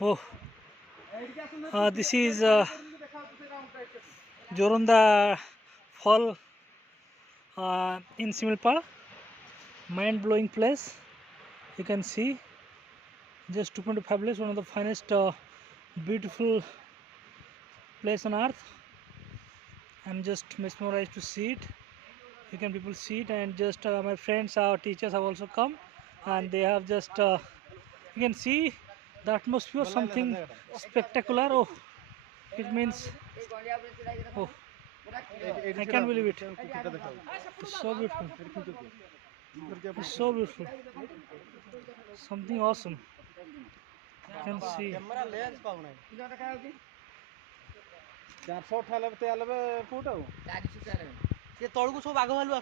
Oh, this is Jorunda Fall in Similpal. Mind-blowing place. You can see just 2.5 place, one of the finest beautiful place on earth. I'm just mesmerized to see it. You can people see it, and just my friends, our teachers have also come, and they have just you can see the atmosphere, something spectacular. Oh, it means, oh, I can't believe it. It's so beautiful. It's so beautiful. Something awesome. You can see. 493 foot. ये तळकू सब आग भालू